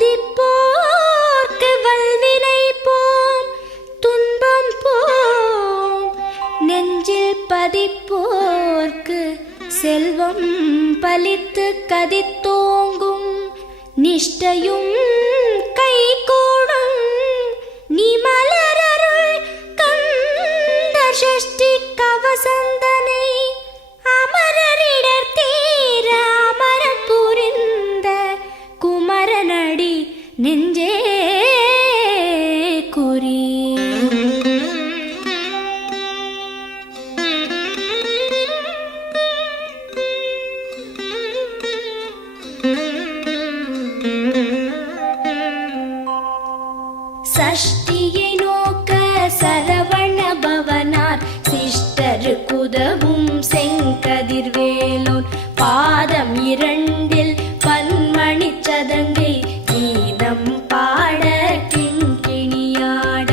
துதிப்போர்க்கு வல்வினை போம் துன்பம் போம். நெஞ்சில் பதிப்போர்க்கு செல்வம் பலித்து கதித்தோங்கும். நிஷ்டையும் கைகூடும் நீ மலரருள் கந்த சஷ்டி கவசந்தனை. அமரரிடர் தீர அமரம் புரிந்த குமரனடி நெஞ்சே குறி. சஷ்டியை நோக்க சரவண பவனார் சிஷ்டருக்குதவும் செங்கதிர்வேலோன். பாதம் இரண்டில் பன்மணி சதங்கை கீதம் பாட கிண்கிணியாட.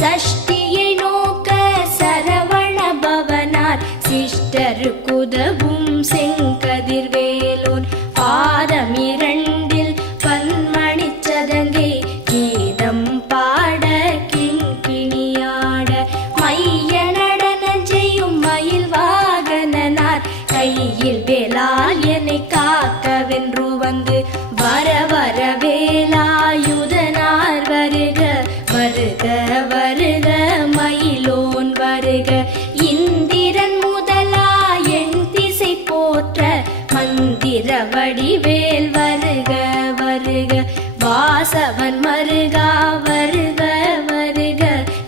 சஷ்டியை நோக்க சரவண பவனார் சிஷ்டருக்குதவும் செங்கதிர்வேலோன். பாதம் இரண்டில் பன்மணி சதங்கை கீதம் பாட கிண்கிணியாட. மைய நடன செய்யும் மயில் வாகனனார் கையில் வேலால் என்னை காக்கவென்று வந்து. வர வர வேலாயுதனார் வருக வருக வருக மயிலோன் வருக. இந்திரன் முதலா என் திசை போற்ற மந்திர வடிவேல் வருக வருக. வாசவன் மருகா வருக வருக.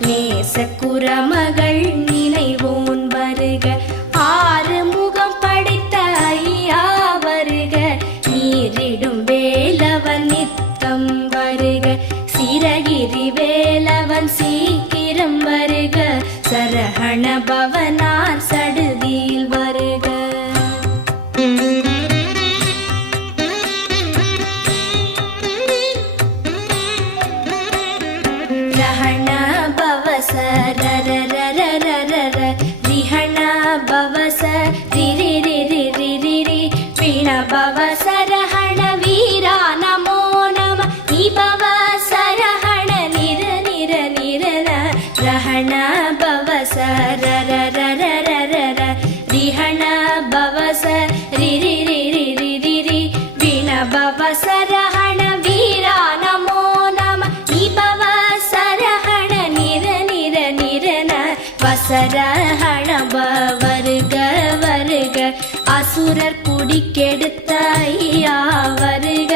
நேச குரமகள் நினைவோன் வருக. ஆறு முகம் படைத்த ஐயா வருக. நீரிடும் வேலவன் நித்தம் வருக. சிரகிரி வேலவன் சீக்கிரம் வருக. சரஹண பவனார் சடுதியில் வருக. ரஹண பவச ரரரரரரர. ரிஹண பவச ரிரிரிரிரிரிரி. பிண பவச ரஹண வீரா நமோ நம. நிபவ சரஹண நிர நிர நிரன. ரஹண பவச ரரரரரரர. ரிஹண பவச ரிரிரிரிரிரிரி. பிண பவச ரஹண வீரா நமோ நம. நிபவ சரஹண நிர நிர நிரன. வசரஹண வருக வருக. அசுரர் குடிக்கெடுத்த ஐயா வருக.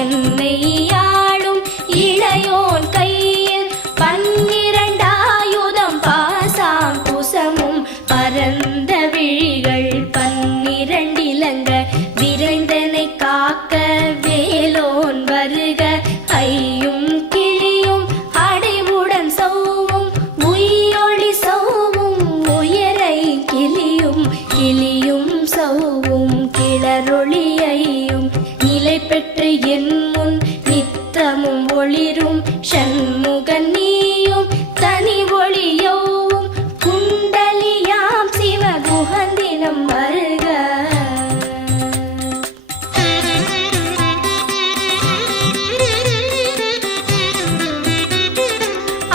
என்னை ஆளும் இளையோன் கையில் பன்னிரண்டாயுதம் பாசாம் குசமும் பரந்த விழிகள் பன்னிரண்டிலங்க. விரைந்தனை காக்க வேலோன் வருக. ஐயும் கிளியும் அடைவுடன் சௌவும் உயிரொளி சௌவும் உயரை கிளியும் கிளியும் சௌவும் கிளரொளியையும் நிலை பெற்று என் முன் நித்தமும் ஒளிரும். ஷண்முகன் நீயும் தனி ஒளியவும் குண்டலியாம் சிவகுகந்தினம் வருக.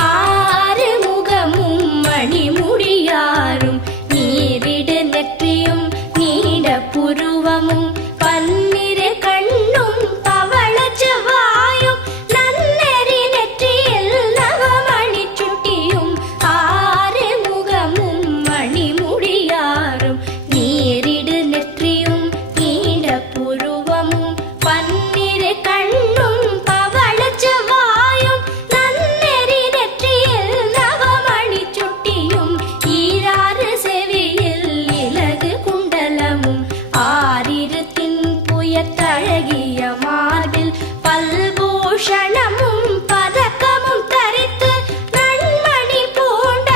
ஆறு முகமும் மணிமுடியாரும் நீரிடு நெற்றியும் நீட புருவமும் பன்னிரு கண்ணும் பவள செவ்வாயும் நன்னெறி நெற்றியில் நவமணி சுட்டியும். ஆறு முகமும் மணிமுடியாரும் நீரிடு நெற்றியும் நீட புருவமும் பன்னிரு கண்ணும் பவள செவ்வாயும் நன்னெறி நெற்றியில் நவமணி சுட்டியும். ஈராறு செவியில் இலகு குண்டலமும் ஆறிரு தின்புயத்தழகிய மார்பில் பல்பூஷணமும் பதக்கமும் தரித்து நன்மணி பூண்ட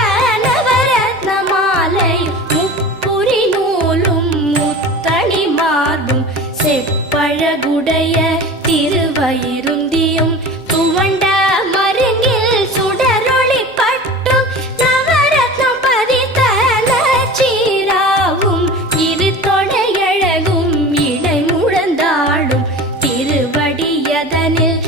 நவரத்ன மாலை முப்புரி நூலும் முத்தணி மார்பும் செப்பழகுடைய திருவயிருந்தியும் துவண்ட மருங்கில் சுடரொளி பட்டும் நவரத்னம் பதித்த நச்சீராவும் இரு தொடையழகும் இடை முழந்தாடும் திருவடியதனில்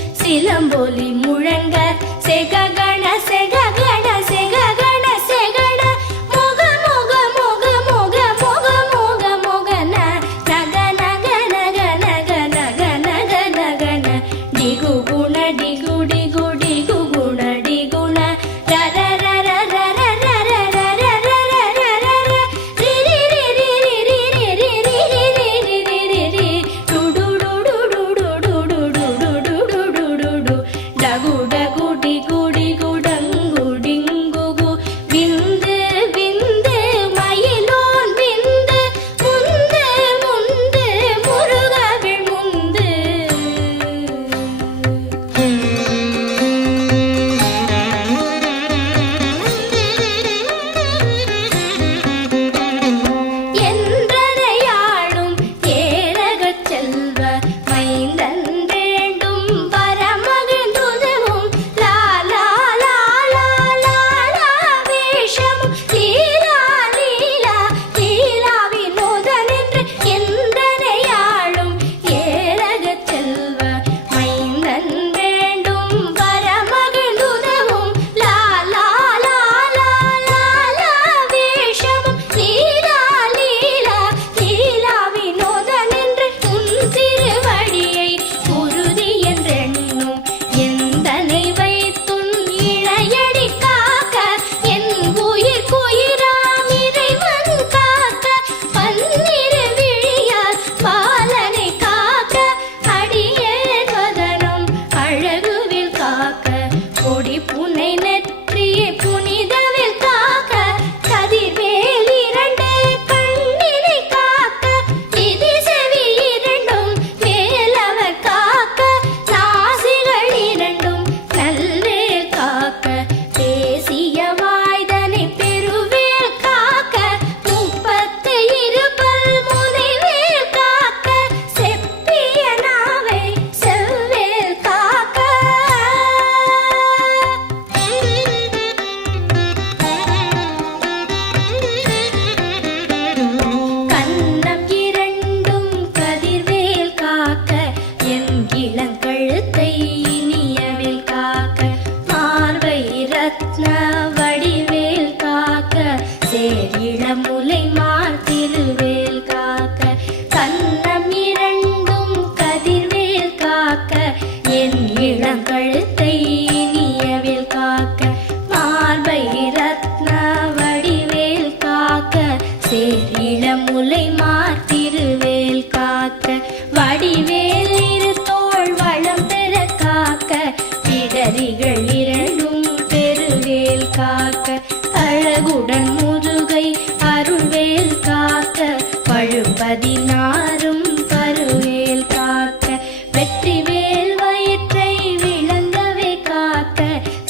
நாரும் பருவேல் காக்க வெற்றிவேல் வயிற்றை விளங்கவே காக்க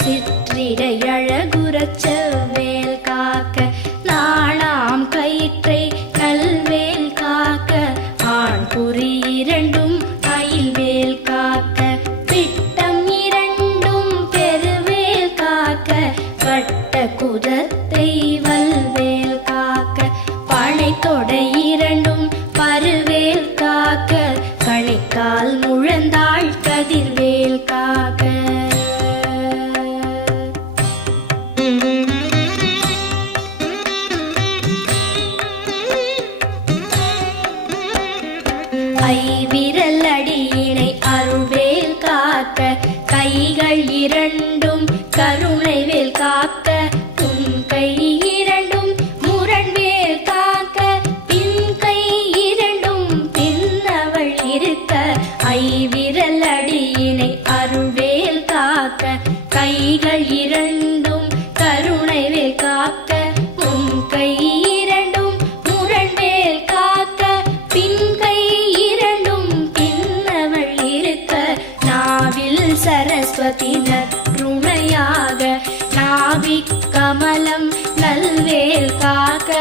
சிற்றிடை அழகுறச் செவ்வேல் காக்க நாணாம் கயிற்றை நல்வேல் காக்க ஆண் குறி இரண்டும் அயில்வேல் காக்க பிட்டம் இரண்டும் பெருவேல் காக்க வட்ட குதத்தை வல்வேல் காக்க பனை தொடை இரண்டும் பருவேல் காக்க கணைக்கால் முழந்தாள் கதிர்வேல் காக்க ஐவிரல் அடியினை அருள்வேல் காக்க கைகள் இரண்டும் கருணைவேல் காக்க உன் கை இரண்டும் முரண்வேல் காக்க பின் கை இரண்டும் பின்னவள் இருக்க ஐவிரல் அடியினை அருள்வேல் காக்க கைகள் இரண்டும் கருணைவேல் காக்க உன் கை இரண்டும் முரண்வேல் காக்க பின் கை இரண்டும் பின்னவள் இருக்க நாவில் சரஸ்வதி நற்றுணையாக நாவிக் கமலம் நல்வேல் காக்க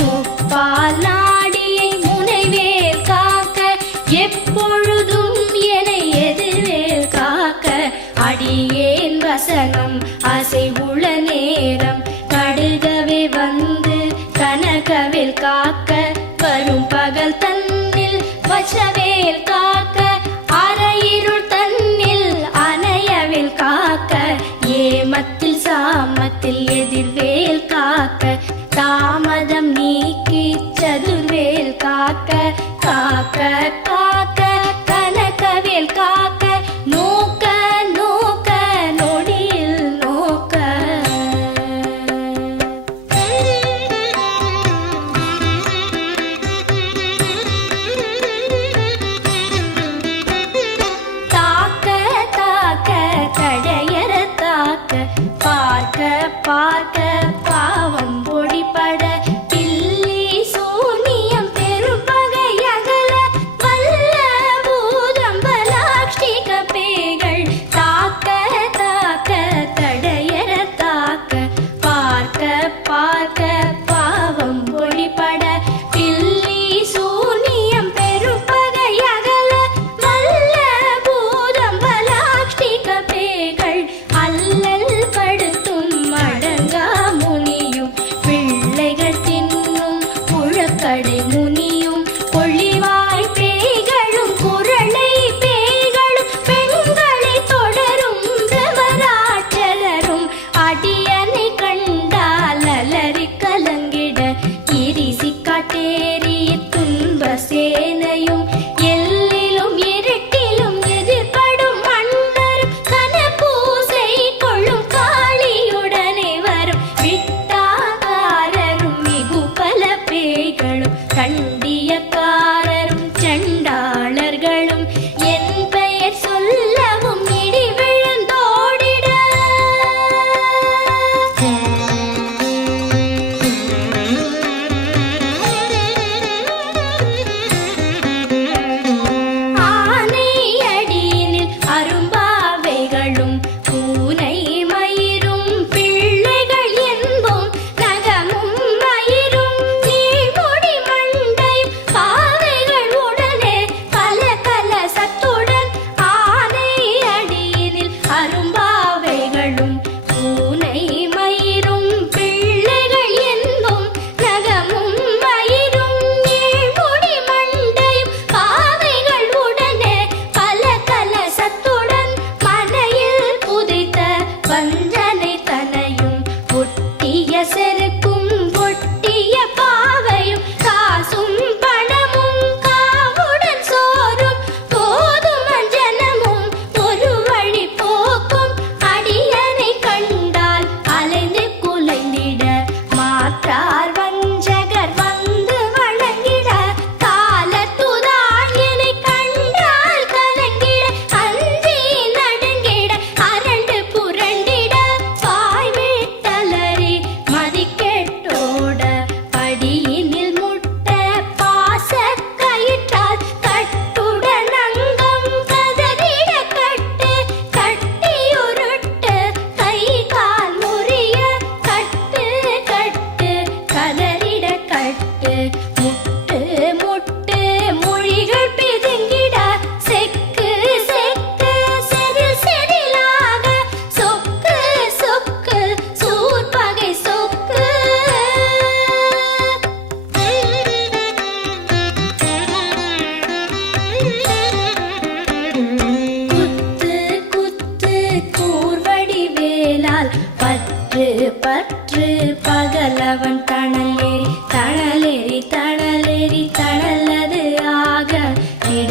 முப்பால் நாடியை முனைவேல் காக்க எப்பொழுதும் என எதிர்வேல் காக்க அடியேன் வசனம் அசைவுள நேரம் கடுகவே வந்து கனகவேல் காக்க வரும் பகல் தன்னில் வச்சவேல் காக்க அரையிருள் தன்னில் அணையவேல் காக்க ஏமத்தில் சாமத்தில் எதிர்வேல் காக்க தாமதம் நீக்கி சதுர்வேல் காக்க காக்க காக்க கனகவேல் காக்க நோக்க நோக்க நொடியில் நோக்க தாக்க தாக்க தடையற தாக்க பார்க்க பார்க்க பாவம் பொடிபட பில்லி சூனியம் பெரும்பகை அகல வல்ல பூதம்பலாக்ஷிக பேய்கள் தாக்க தாக்க தடையற தாக்க பார்க்க பார்க்க பாவம் பொடிபட பில்லி சூனியம் பெரும்பகை அகல வல்ல பூதம்பலாக்ஷிக பேய்கள் அல்லல் படுத்தும் அடங்கா முனியும் பிள்ளைகள் தின்னும் புழக்கடை முனியும் பொழிவாய் பேய்களும் குரளை பேய்களும் பெண்களை தொடரும் பிரமராட்சலரும் அடியனை கண்டால் அலறி கலங்கிட இரிசி காட்டேறி துன்ப சேனையும் எல்லிலும் இருட்டிலும் எதிர்படும் மன்னரும் கனபூசை கொள்ளும் காளியுடனே வரும் விட்டாகாரரும் மிகு பல பேய்களும் கண்டியக்காரரும் சண்டாளர்களும் என் பெயர் சொல்லவும் இடி விழுந்தோடிட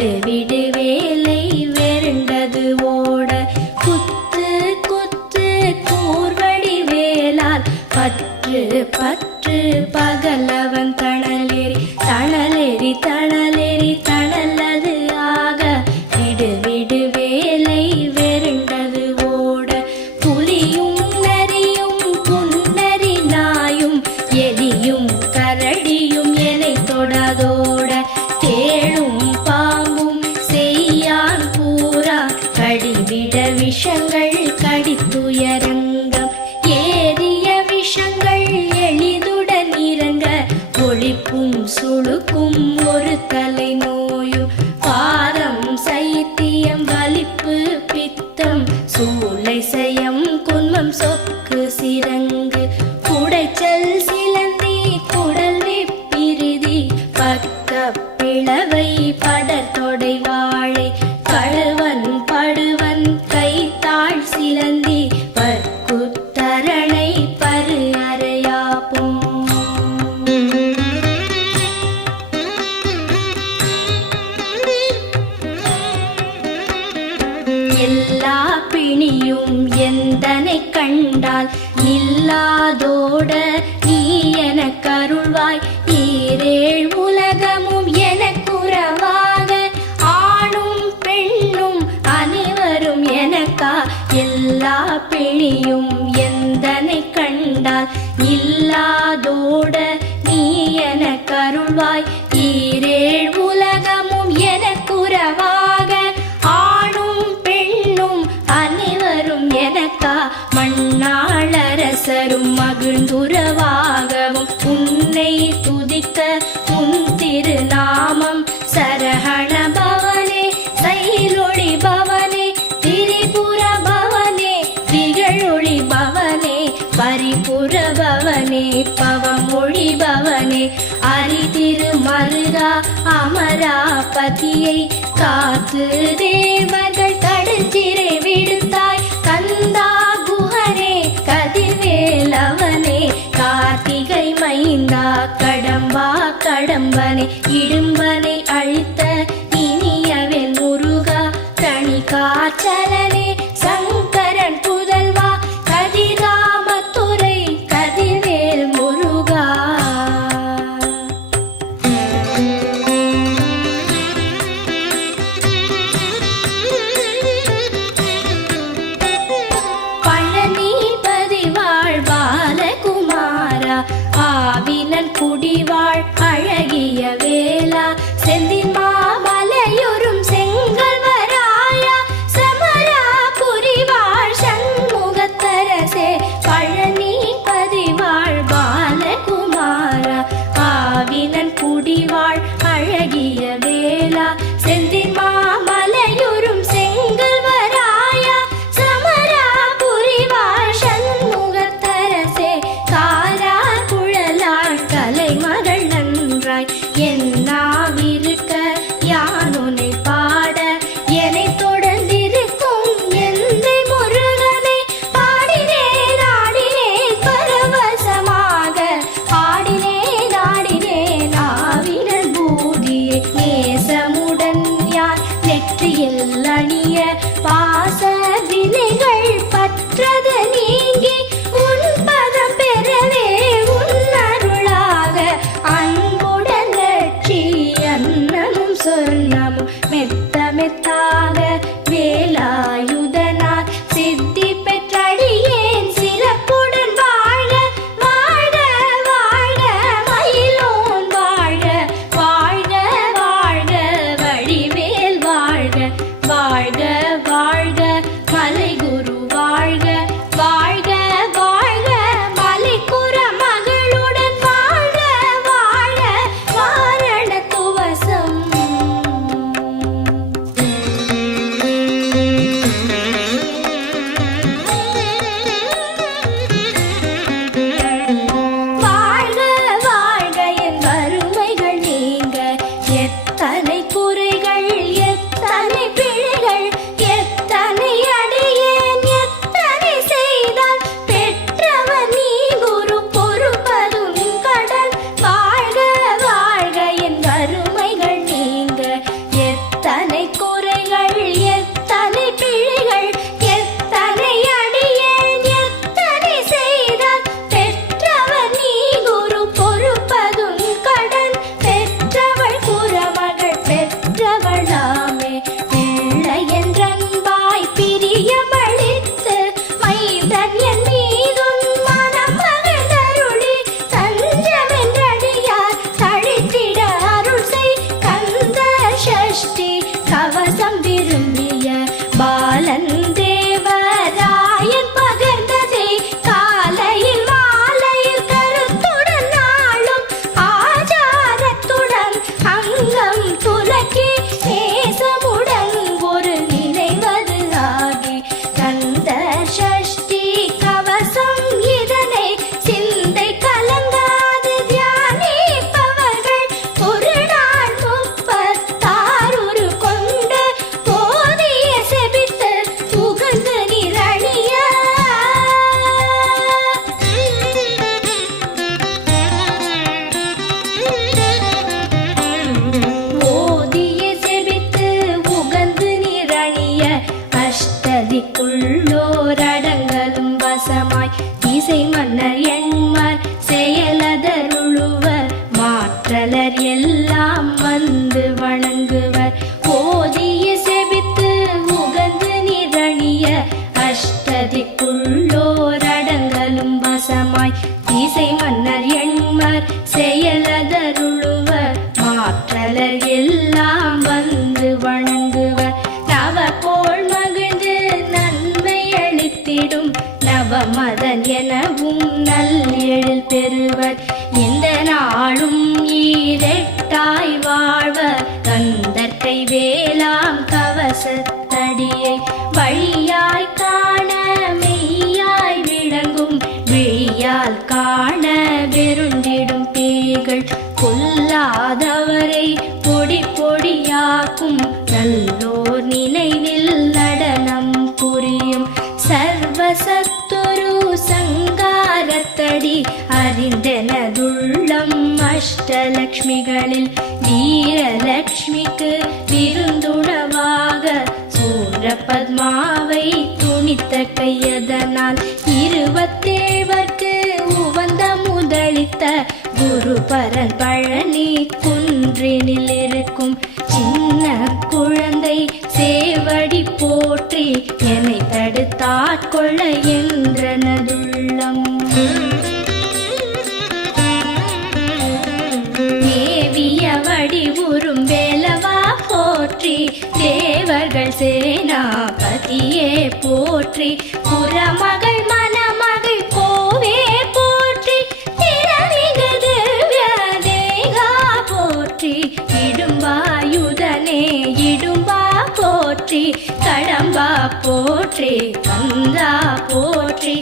விடு விடு வேலை வெருண்டது ஓட குத்து குத்து கூர்வடி வேலால் பற்று பற்று பகலவன் தணலேறி தணலேறி தணலேறி தணலது ஆக விடு விடு வேலை வெருண்டது ஓட புலியும் நரியும் புன்னரி நாயும் எலியும் கரடியும் எனை தொடாதோட தேளும் பாம்பும் செய்யான் பூரா கடிவிட விஷங்கள் கடித்துயரங்கம் ஏறிய விஷங்கள் எளிதுடன் இறங்க ஒளிப்பும் சுளுக்கும் ஒரு தலை நோயும் பாரம் சைத்தியம் வலிப்பு பித்தம் சூளை சயம் குன்மம் சொக்கு சிரங்கு குடைச்சல் சிலந்தி குடல் வெப்பிரிதி பக்க பிளவை படத்தொடை வாழை கழுவன் படுவன் கைத்தாள் சிலந்தி பற்குத்தரணை பரு அறையாப்பும் எல்லா பிணியும் எந்தனை கண்டால் நில்லாதோட நீ எனக் கருள்வாய் ஈரேழ் உலகமும் எனக்குறவாக ஆணும் பெண்ணும் அனைவரும் எனக்கா எல்லா பிணியும் எந்தனை கண்டால் இல்லாதோட நீ எனக் கருள்வாய் ஈரேழ் உலகமும் எனக்குறவாக ஆணும் பெண்ணும் அனைவரும் எனக்கா மண்ணாளரசரும் மகிழ்ந்துறவாகவும் உன்னை துதிக்க உன் திருநாமம் சரஹண பவனே சைலொளி பவனே திரிபுர பவனே திகழொளி பவனே பரிபுர பவனே பவமொழி பவனே அரிதிரு மருகா அமராபதியை காத்து தேவர்கள் கடுஞ்சிறை விடுத்தாய் கந்தா குஹனே கதிர்வேலவனே கார்த்திகை மைந்தா கடம்பா கடம்பனே இடும்பனை அழித்த இனியவென் முருகா தனி காச்சலனே சங்கரன் புதல்வா கதிராமத்துறை கதிர்வேல் முருகா பழனிபதி வாழ் பாலகுமாரா ஆவினன் குடிவாழ் அழகிய வேலா செந்தின் மாமலையொரும் செங்கல்வராயா சமரா புரிவாழ் சண்முகத்தரசே பழனிபதி வாழ் பாலகுமாரா ஆவினன் குடிவாழ் அழகிய வேலா செந்தின் மாமலையொரும் செங்கல்வராயா சமரா புரிவாழ் சண்முகத்தரசே காரா குழலாள் கலைமகள் நன்றாய் என்னாவிருக்க யானுனை பாட என்னை தொடர்ந்திருக்கும் எந்தை முருகனை பாடினேன் ஆடினேன் பரவசமாக ஆடினேன் ஆடினேன் ஆவினன் பூதியை நேசமுடன் யார் நெற்றியில் அணிய பாச வினைகள் பற்றது நீங்கி உன் பதம் பெறவே உன் அருளாக அன்புடன் லட்சி அன்னமும் சொன்னமும் மெத்த மெத்தாக வேலாயுதனார் சித்தி பெற்றடியேன் சிறப்புடன் வாழ வாழ வாழ மயிலோன் வாழ வாழ்க வாழ்க வடிவேல் வாழ்க வாழ்க வாழ்க மலைகுரு வாழ்க வாழ்க வாழ்க மலைக்குற மகளுடன் வாழ்க வாழ வாரண துவசம் எத்தனை குறைகள் எத்தனை பிழைகள் எத்தனை அடியேன் எத்தனை செய்தால் பெற்றவர் நீ குரு பொறுப்பதும் கடன் பெற்றவள் குறமகள் பெற்றவளாமே பிள்ளை என்றன்பாய் பிரியமளித்து மைந்தன் என் மீதும் மனம் மகிழ்ந்தருளி தஞ்சமென்றடியார் தழித்திட அருள் செய் கந்த சஷ்டி கவசம் விரும்பிய பாலன் தேவராயன் பகர்ந்ததே காலையில் மாலையில் கருத்துடன் நாளும் ஆச்சாரத்துடன் அங்கம் துலக்கி நேசமுடன் ஒரு நினைவது ஆகி கந்த சஷ்டி கவசம் இதனை சிந்தை கலங்காது தியானிப்பவர்கள் ஒரு நாள் 36 கொண்டு போதிய செபித்து புகழ்ந்து நிரணிய ஓதிய செபித்து உகந்து நிரணிய அஷ்டதிக்குள்ளோரடங்கலும் வசமாய் இசை மன்னர் எண்மர் செயலதருளுவர் மாற்றலர் எல்லாம் வந்து வணங்குவர் ஓதிய செபித்து உகந்து நிரணிய அஷ்டதிக்குள்ளோரடங்கலும் வசமாய் இசை மன்னர் எண்மர் செயலதருளுவர் மாற்றலர் எல்லாம் வந்து வணங்குவர் நவகோள் மகிழ்ந்து நன்மை அளித்திடும் நவமதன் எனவும் நல்லெழில் பெறுவர் இந்த நாளும் ஈரெட்டாய் வாழ்வர் கந்தற்கை வேளாம் கவசத்தடியை வழியாய் காண மெய்யாய் விளங்கும் விழியால் காண வெருண்டிடும் பேய்கள் கொல்லாதவரை பொடி பொடியாக்கும் நல்லோர் நினைவில் நடனம் புரியும் சர்வசத்துரு சங்காரத்தடி அறிந்தனதுள்ளம் அஷ்டலக்ஷ்மிகளில் வீரலக்ஷ்மிக்கு விருந்துணவாக சூரபத்மாவை துணித்த கையதனால் 27 உவந்த முதலித்த குருபரன் பழனி குன்றினில் இருக்கும் சின்ன குழந்தை சேவடி போற்றி என்னை தடுத்தாட்கொள்ள என்றனதுள்ளம் மேவிய வடிவுறும் வேலவா போற்றி தேவர்கள் சேனாபதியே போற்றி புறமகள் மணமகள் கோவே போற்றி திறமிகு திவ்ய தேகா போற்றி இடும்பாயுதனே இடும்பா போற்றி கடம்பா போற்றி கந்தா போற்றி